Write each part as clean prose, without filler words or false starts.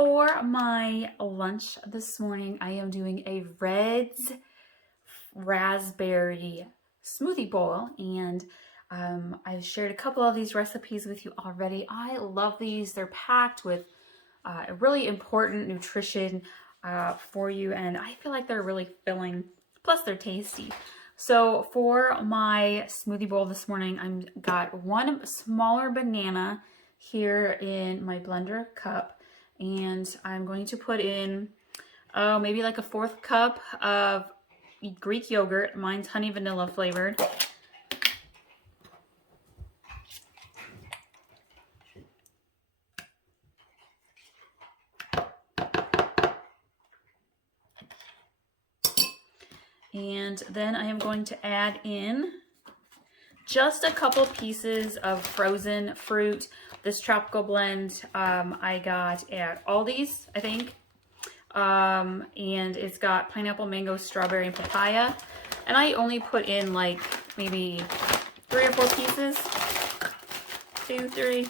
For my lunch this morning, I am doing a Red's raspberry smoothie bowl, and I've shared a couple of these recipes with you already. I love these. They're packed with really important nutrition for you, and I feel like they're really filling, plus they're tasty. So for my smoothie bowl this morning, I've got one smaller banana here in my blender cup, and I'm going to put in maybe like a 1/4 cup of Greek yogurt. Mine's honey vanilla flavored. And then I am going to add in just a couple pieces of frozen fruit. This tropical blend I got at Aldi's, I think. And it's got pineapple, mango, strawberry, and papaya. And I only put in like maybe 3 or 4 pieces. 2, 3,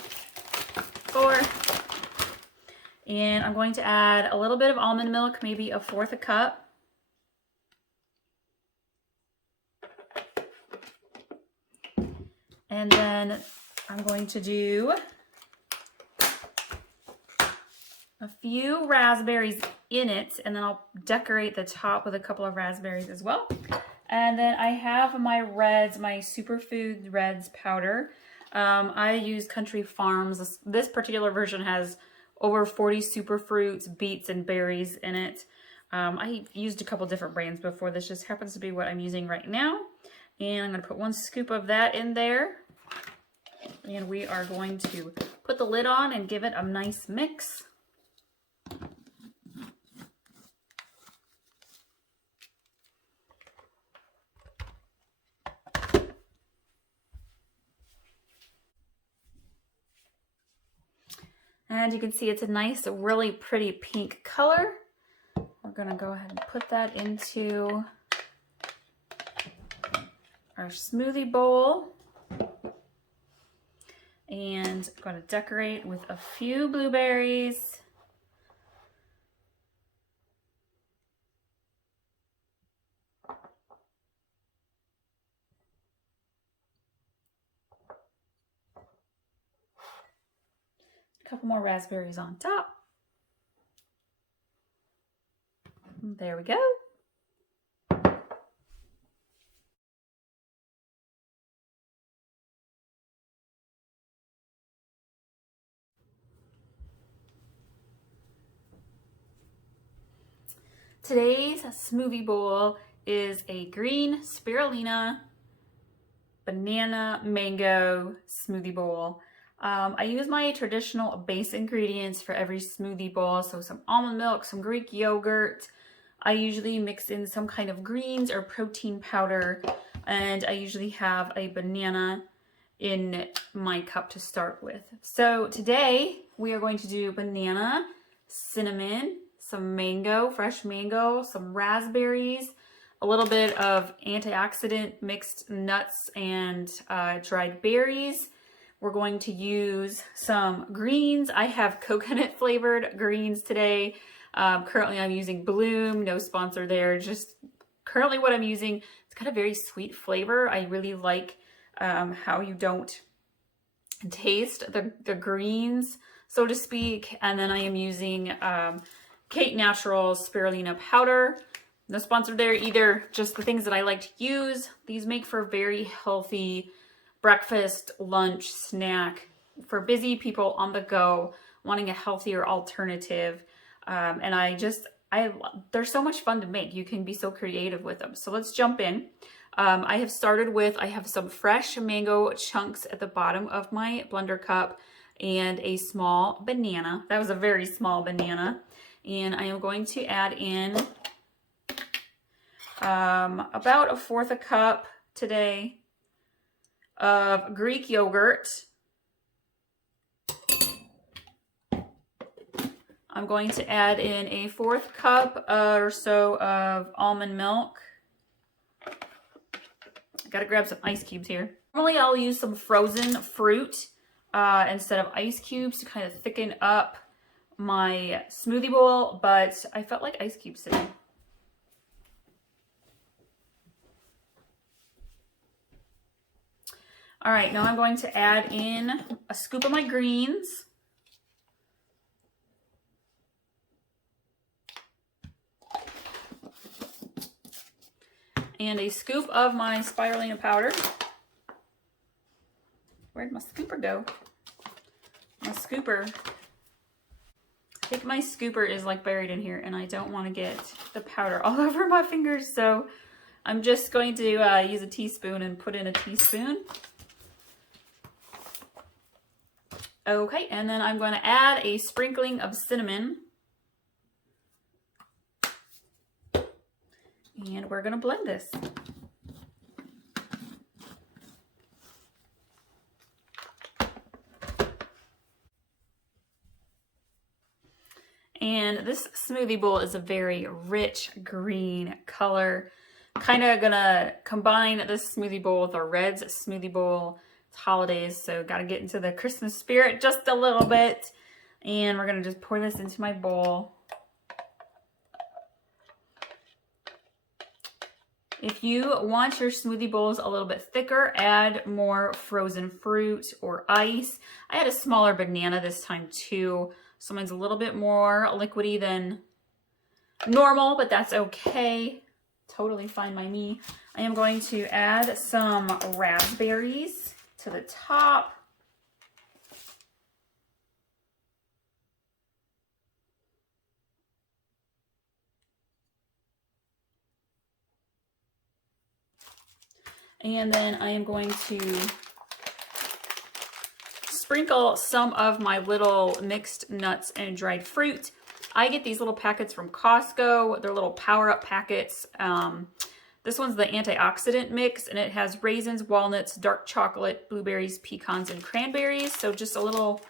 4. And I'm going to add a little bit of almond milk, maybe 1/4 cup. And then I'm going to do a few raspberries in it, and then I'll decorate the top with a couple of raspberries as well. And then I have my Reds, my superfood Reds powder. I use Country Farms. This particular version has over 40 superfruits, beets, and berries in it. I used a couple different brands before. This just happens to be what I'm using right now. And I'm going to put 1 scoop of that in there. And we are going to put the lid on and give it a nice mix. And you can see it's a nice, really pretty pink color. We're going to go ahead and put that into our smoothie bowl. And I'm going to decorate with a few blueberries. A couple more raspberries on top. There we go. Today's smoothie bowl is a green spirulina banana mango smoothie bowl. I use my traditional base ingredients for every smoothie bowl, so some almond milk, some Greek yogurt. I usually mix in some kind of greens or protein powder, and I usually have a banana in my cup to start with. So today we are going to do banana, cinnamon, some mango, fresh mango, some raspberries, a little bit of antioxidant mixed nuts and dried berries. We're going to use some greens. I have coconut flavored greens today. Currently I'm using Bloom, no sponsor there, just currently what I'm using. It's got a very sweet flavor. I really like how you don't taste the greens, so to speak. And then I am using Kate Naturals Spirulina powder. No sponsor there either, just the things that I like to use. These make for very healthy breakfast, lunch, snack for busy people on the go, wanting a healthier alternative. And they're so much fun to make. You can be so creative with them. So let's jump in. I have some fresh mango chunks at the bottom of my blender cup and a small banana. That was a very small banana. And I am going to add in about 1/4 cup today of Greek yogurt. I'm going to add in a 1/4 cup or so of almond milk. I gotta grab some ice cubes here. Normally I'll use some frozen fruit instead of ice cubes to kind of thicken up my smoothie bowl, but I felt like ice cubes today. All right, now I'm going to add in a scoop of my greens. And a scoop of my spirulina powder. Where'd my scooper go? My scooper. I think my scooper is like buried in here and I don't want to get the powder all over my fingers, so I'm just going to use a teaspoon and put in a teaspoon. Okay, and then I'm going to add a sprinkling of cinnamon. And we're going to blend this. And this smoothie bowl is a very rich green color. Kind of gonna combine this smoothie bowl with a Red's smoothie bowl. It's holidays, so gotta get into the Christmas spirit just a little bit. And we're gonna just pour this into my bowl. If you want your smoothie bowls a little bit thicker, add more frozen fruit or ice. I had a smaller banana this time too, so mine's a little bit more liquidy than normal, but that's okay. Totally fine by me. I am going to add some raspberries to the top. And then I am going to sprinkle some of my little mixed nuts and dried fruit. I get these little packets from Costco. They're little power-up packets. This one's the antioxidant mix, and it has raisins, walnuts, dark chocolate, blueberries, pecans, and cranberries. So just a little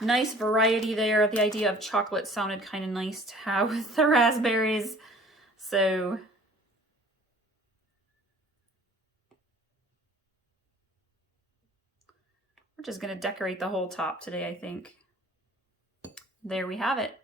nice variety there. The idea of chocolate sounded kind of nice to have with the raspberries. So we're just going to decorate the whole top today, I think. There we have it.